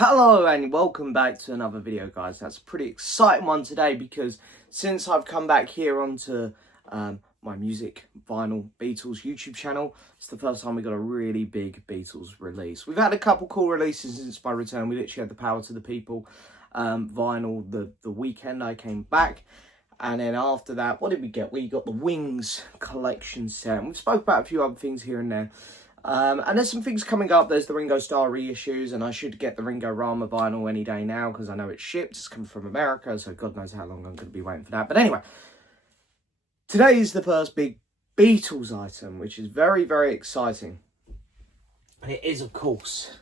Hello and welcome back to another video, guys. That's a pretty exciting one today because since I've come back here onto my music vinyl Beatles YouTube channel, it's the first time we got a really big Beatles release. We've had a couple cool releases since my return. We literally had the Power to the People vinyl the weekend I came back. And then after that, what did we get? We got the Wings collection set. And we spoke about a few other things here and there. And there's some things coming up. There's the Ringo Starr reissues, and I should get the Ringo Rama vinyl any day now because I know it's shipped. It's coming from America, so God knows how long I'm going to be waiting for that. But anyway, today is the first big Beatles item, which is very, very exciting. And it is, of course,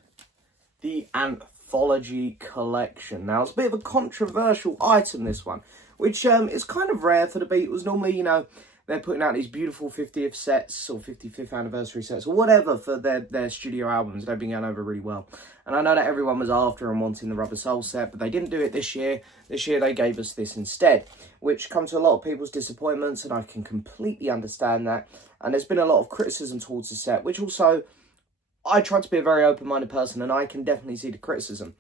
the Anthology collection. Now, it's a bit of a controversial item, this one, which is kind of rare for the Beatles. Normally, you know, they're putting out these beautiful 50th sets or 55th anniversary sets or whatever for their studio albums. They've been going over really well. And I know that everyone was after and wanting the Rubber Soul set, but they didn't do it this year. This year they gave us this instead, which comes to a lot of people's disappointments, and I can completely understand that. And there's been a lot of criticism towards the set, which also, I try to be a very open-minded person, and I can definitely see the criticism.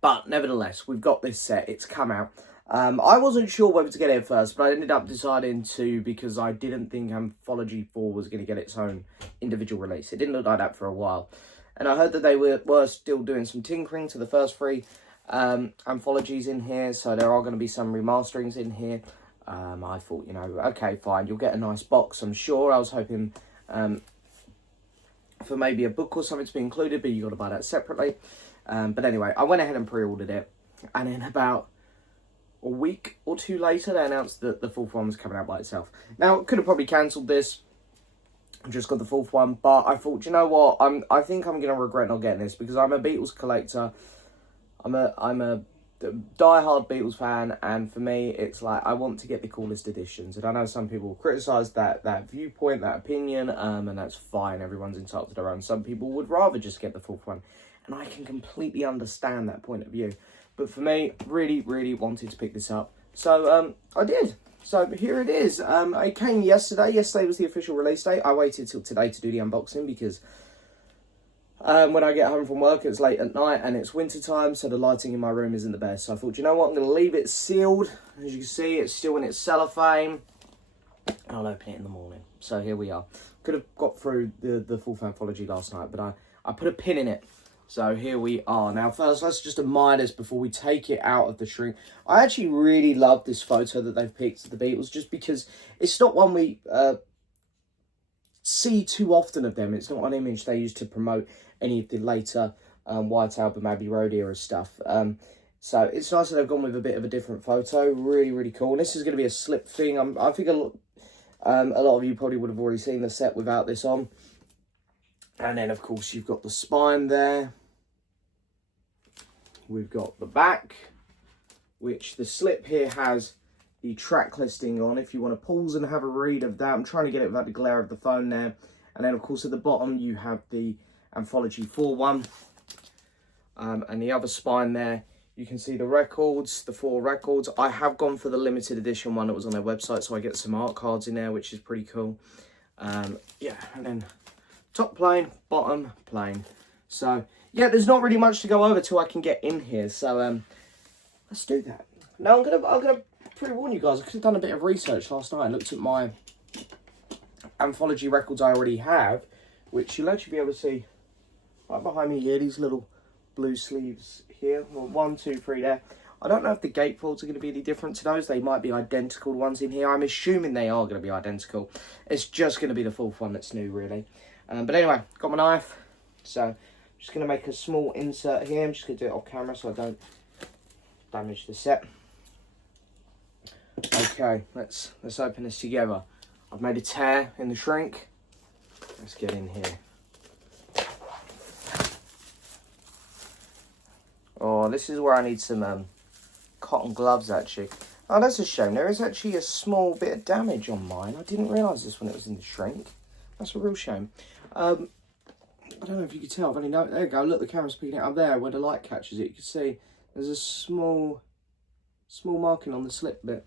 But nevertheless, we've got this set. It's come out. I wasn't sure whether to get it first, but I ended up deciding to because I didn't think Anthology 4 was going to get its own individual release. It didn't look like that for a while. And I heard that they were still doing some tinkering to the first three anthologies in here, so there are going to be some remasterings in here. I thought, you know, okay, fine, you'll get a nice box, I'm sure. I was hoping for maybe a book or something to be included, but you got to buy that separately. But anyway, I went ahead and pre-ordered it, and in about a week or two later, they announced that the fourth one was coming out by itself. Now, could have probably cancelled this and just got the fourth one, but I thought, you know what, I think I'm going to regret not getting this because I'm a Beatles collector. I'm a die-hard Beatles fan, and for me, it's like I want to get the coolest editions. And I know some people criticise that viewpoint, that opinion, and that's fine. Everyone's entitled to their own. Some people would rather just get the fourth one, and I can completely understand that point of view. But for me, really, really wanted to pick this up. So I did. So here it is. It came yesterday. Yesterday was the official release date. I waited till today to do the unboxing because when I get home from work, it's late at night and it's winter time, so the lighting in my room isn't the best. So I thought, you know what, I'm going to leave it sealed. As you can see, it's still in its cellophane. And I'll open it in the morning. So here we are. Could have got through the full Anthology last night, but I put a pin in it. So here we are. Now first, let's just admire this before we take it out of the shrink. I actually really love this photo that they've picked of the Beatles just because it's not one we see too often of them. It's not an image they used to promote any of the later White Album, Abbey Road era stuff. So it's nice that they've gone with a bit of a different photo. Really, really cool. And this is going to be a slip thing. I think a lot of you probably would have already seen the set without this on. And then, of course, you've got the spine there. We've got the back, which the slip here has the track listing on. If you want to pause and have a read of that. I'm trying to get it without the glare of the phone there. And then, of course, at the bottom, you have the Anthology 4 one. And the other spine there, you can see the records, the 4 records. I have gone for the limited edition one that was on their website, so I get some art cards in there, which is pretty cool. Yeah, and then top plane, bottom plane. So yeah, there's not really much to go over till I can get in here. So let's do that. Now I'm gonna pre-warn you guys. I could have done a bit of research last night. I looked at my Anthology records I already have, which you'll actually be able to see right behind me here. These little blue sleeves here. Well, 1, 2, 3 there. I don't know if the gatefolds are going to be any different to those. They might be identical ones in here. I'm assuming they are going to be identical. It's just going to be the fourth one that's new, really. But anyway, got my knife, so I'm just going to make a small insert here. I'm just going to do it off camera so I don't damage the set. Okay, let's open this together. I've made a tear in the shrink. Let's get in here. Oh, this is where I need some cotton gloves, actually. Oh, that's a shame. There is actually a small bit of damage on mine. I didn't realise this when it was in the shrink. That's a real shame. I don't know if you can tell. There you go. Look, the camera's picking it up there where the light catches it. You can see there's a small marking on the slip bit.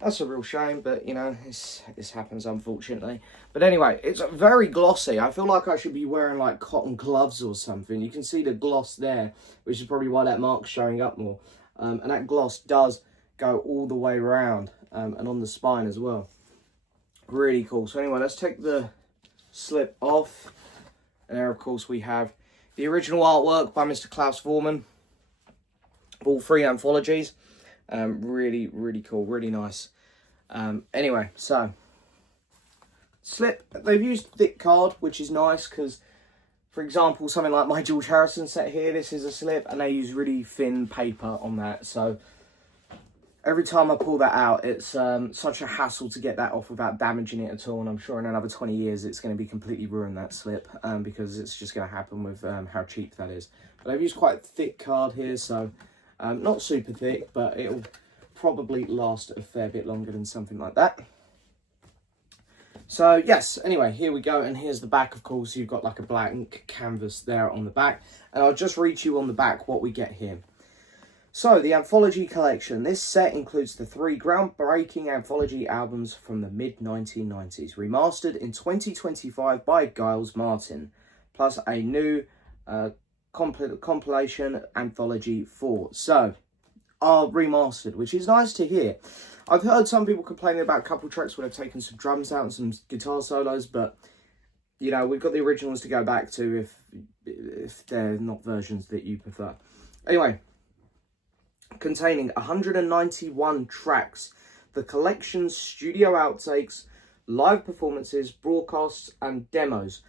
That's a real shame, but you know, this happens unfortunately. But anyway, it's very glossy. I feel like I should be wearing like cotton gloves or something. You can see the gloss there, which is probably why that mark's showing up more. And that gloss does go all the way around and on the spine as well. Really cool. So anyway, let's take the slip off. And there, of course, we have the original artwork by Mr. Klaus Voormann. All 3 anthologies. Really, really cool. Really nice. Anyway, so slip. They've used thick card, which is nice because, for example, something like my George Harrison set here, this is a slip, and they use really thin paper on that. So every time I pull that out, it's such a hassle to get that off without damaging it at all. And I'm sure in another 20 years, it's going to be completely ruined, that slip, because it's just going to happen with how cheap that is. But I've used quite thick card here, so not super thick, but it'll probably last a fair bit longer than something like that. So yes, anyway, here we go, and here's the back. Of course, you've got like a blank canvas there on the back, and I'll just read you on the back what we get here. So, the Anthology collection. This set includes the 3 groundbreaking Anthology albums from the mid-1990s, remastered in 2025 by Giles Martin, plus a new compilation Anthology 4. So, are remastered, which is nice to hear. I've heard some people complaining about a couple tracks where they've taken some drums out and some guitar solos, but, you know, we've got the originals to go back to if they're not versions that you prefer. Anyway, containing 191 tracks, the collection's studio outtakes, live performances, broadcasts and demos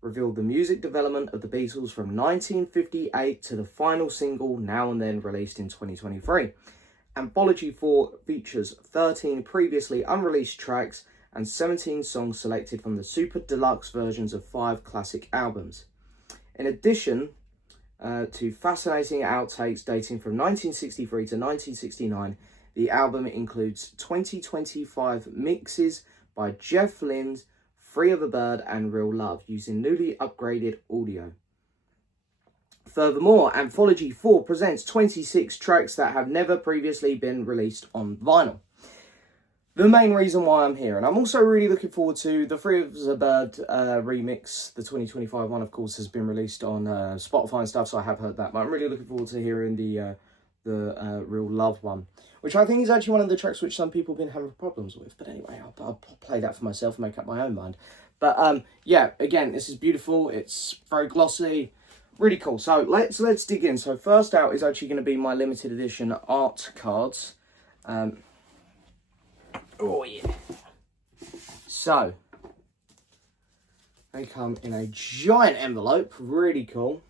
reveal the music development of the Beatles from 1958 to the final single, Now and Then, released in 2023. Anthology 4 features 13 previously unreleased tracks and 17 songs selected from the super deluxe versions of 5 classic albums. In addition to fascinating outtakes dating from 1963 to 1969, the album includes 2025 mixes by Jeff Lynne's Free of a Bird and Real Love, using newly upgraded audio. Furthermore, Anthology 4 presents 26 tracks that have never previously been released on vinyl. The main reason why I'm here, and I'm also really looking forward to the Free of a Bird remix. The 2025 one, of course, has been released on Spotify and stuff, so I have heard that. But I'm really looking forward to hearing the Real Love one, which I think is actually one of the tracks which some people have been having problems with. But anyway, I'll play that for myself and make up my own mind. But yeah, again, this is beautiful. It's very glossy. Really cool. So let's dig in. So first out is actually going to be my limited edition art cards. Oh yeah. So they come in a giant envelope. Really cool.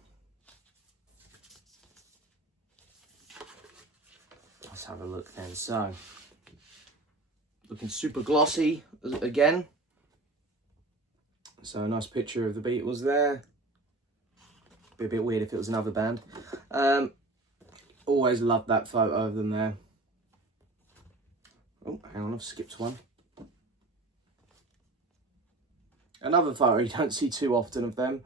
Let's have a look then. So looking super glossy again. So a nice picture of the Beatles there. Be a bit weird if it was another band. Always loved that photo of them there. Oh, hang on, I've skipped one. Another photo you don't see too often of them.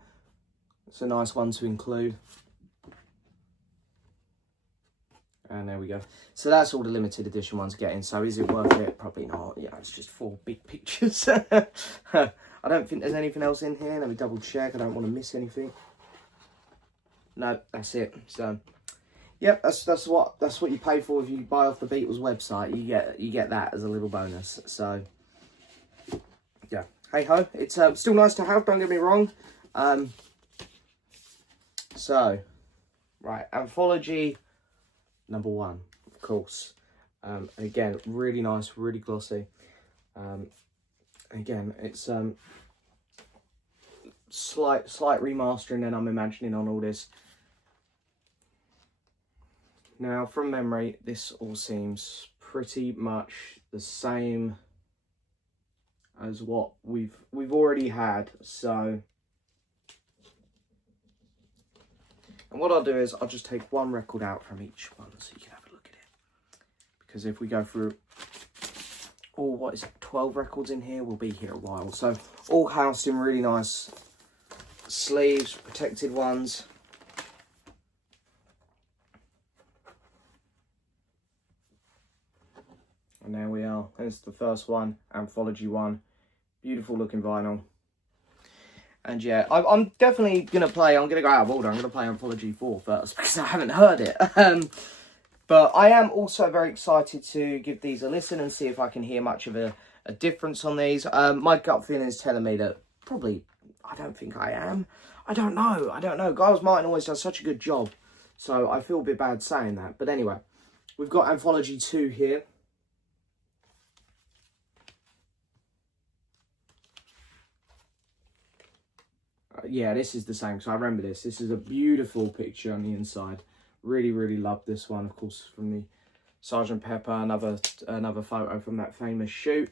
It's a nice one to include. And there we go. So that's all the limited edition ones getting. So is it worth it? Probably not. Yeah, it's just 4 big pictures. I don't think there's anything else in here. Let me double check. I don't want to miss anything. No, that's it. So, yep, that's what you pay for if you buy off the Beatles website. You get that as a little bonus. So, yeah, hey ho, it's still nice to have. Don't get me wrong. So, right, Anthology number 1, of course. Again, really nice, really glossy. Again, it's slight remastering, and I'm imagining on all this. Now, from memory, this all seems pretty much the same as what we've already had. So, and what I'll do is I'll just take one record out from each one so you can have a look at it. Because if we go through all, what is it, 12 records in here, we'll be here a while. So, all housed in really nice sleeves, protected ones. And there we are. There's the first one, Anthology 1. Beautiful looking vinyl. And yeah, I'm definitely going to play, I'm going to go out of order. I'm going to play Anthology 4 first because I haven't heard it. But I am also very excited to give these a listen and see if I can hear much of a difference on these. My gut feeling is telling me that probably, I don't think I am. I don't know. Giles Martin always does such a good job. So I feel a bit bad saying that. But anyway, we've got Anthology 2 here. Yeah, this is the same. So I remember this. This is a beautiful picture on the inside. Really, really love this one. Of course, from the Sgt. Pepper. Another photo from that famous shoot.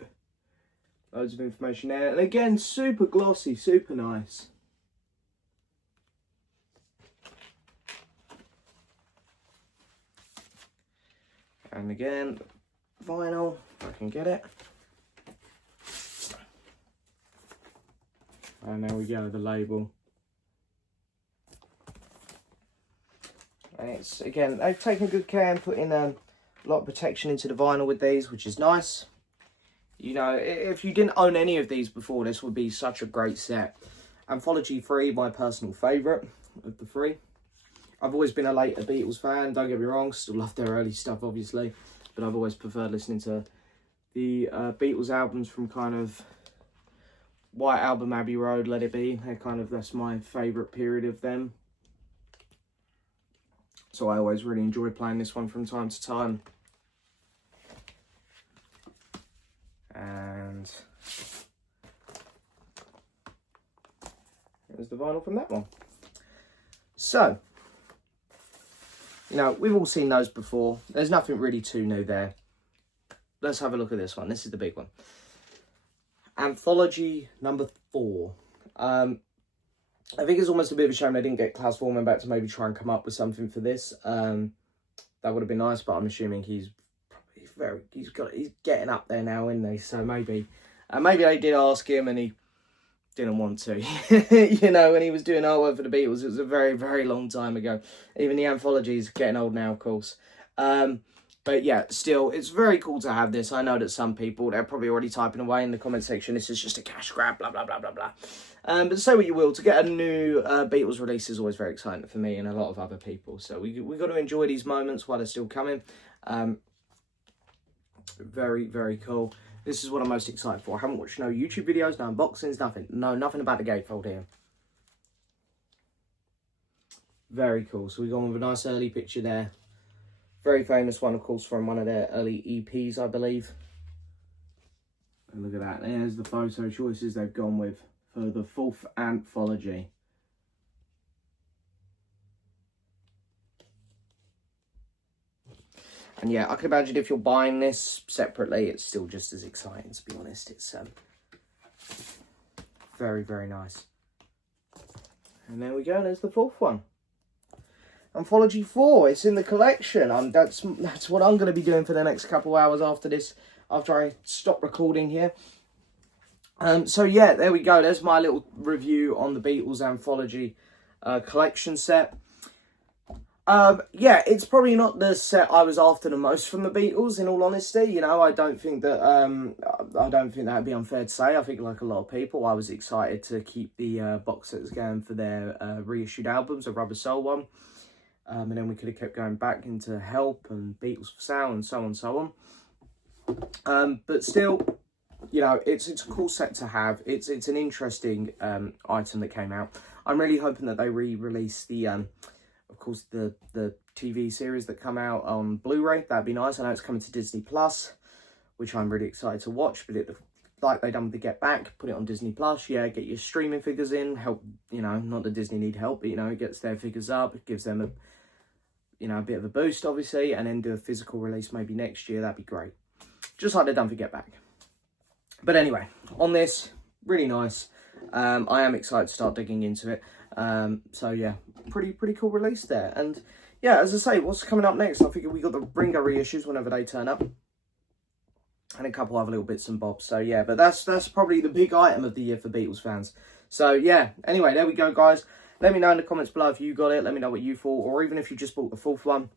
Loads of information there. And again, super glossy, super nice. And again, vinyl, if I can get it. And there we go, the label. And it's, again, they've taken good care and put in a lot of protection into the vinyl with these, which is nice. You know, if you didn't own any of these before, this would be such a great set. Anthology 3, my personal favourite of the three. I've always been a later Beatles fan, don't get me wrong, still love their early stuff, obviously. But I've always preferred listening to the Beatles albums from kind of White Album, Abbey Road, Let It Be. That's my favourite period of them. So I always really enjoy playing this one from time to time. And there's the vinyl from that one. So, you know, we've all seen those before. There's nothing really too new there. Let's have a look at this one. This is the big one. Anthology number 4. I think it's almost a bit of a shame they didn't get Klaus Voormann back to maybe try and come up with something for this. That would have been nice, but I'm assuming he's getting up there now, isn't he? So maybe they did ask him and he didn't want to. You know, when he was doing artwork for the Beatles, it was a very, very long time ago. Even the Anthology's getting old now, of course. But yeah, still, it's very cool to have this. I know that some people, they're probably already typing away in the comment section, this is just a cash grab, blah, blah, blah, blah, blah. But say what you will, to get a new Beatles release is always very exciting for me and a lot of other people. So we got to enjoy these moments while they're still coming. Very, very cool. This is what I'm most excited for. I haven't watched no YouTube videos, no unboxings, nothing. No, nothing about the gatefold here. Very cool. So we go on with a nice early picture there. Very famous one, of course, from one of their early EPs, I believe. And look at that. There's the photo choices they've gone with for the 4th Anthology. And yeah, I can imagine if you're buying this separately, it's still just as exciting, to be honest. It's very, very nice. And there we go, there's the 4th one. Anthology 4, it's in the collection. That's what I'm going to be doing for the next couple hours after this, after I stop recording here. So yeah, there we go. There's my little review on the Beatles Anthology collection set. Yeah, it's probably not the set I was after the most from the Beatles, in all honesty. You know, I don't think that'd be unfair to say. I think, like a lot of people, I was excited to keep the box sets going for their reissued albums, the Rubber Soul one. And then we could have kept going back into Help and Beatles for Sale and so on and so on. But still, you know, it's a cool set to have. It's an interesting item that came out. I'm really hoping that they re-release the, of course, the TV series that come out on Blu-ray. That'd be nice. I know it's coming to Disney Plus, which I'm really excited to watch. But like they done with the Get Back, put it on Disney Plus. Yeah, get your streaming figures in. Help, you know, not that Disney need help, but, you know, it gets their figures up. It gives them a bit of a boost, obviously, and then do a physical release maybe next year. That'd be great. Just like they've done for Get Back. But anyway, on this, really nice. I am excited to start digging into it. So yeah, pretty cool release there. And yeah, as I say, what's coming up next? I figure we got the Ringo reissues whenever they turn up, and a couple other little bits and bobs. So yeah, but that's probably the big item of the year for Beatles fans. So yeah, anyway, there we go, guys. Let me know in the comments below if you got it. Let me know what you thought, or even if you just bought the 4th one,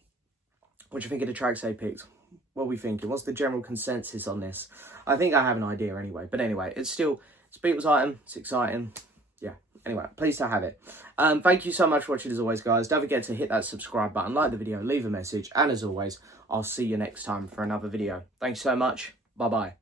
what you think of the tracks they picked. What are we thinking? What's the general consensus on this? I think I have an idea anyway. But anyway, it's a Beatles item. It's exciting. Yeah. Anyway, pleased to have it. Thank you so much for watching as always, guys. Don't forget to hit that subscribe button, like the video, leave a message. And as always, I'll see you next time for another video. Thanks so much. Bye-bye.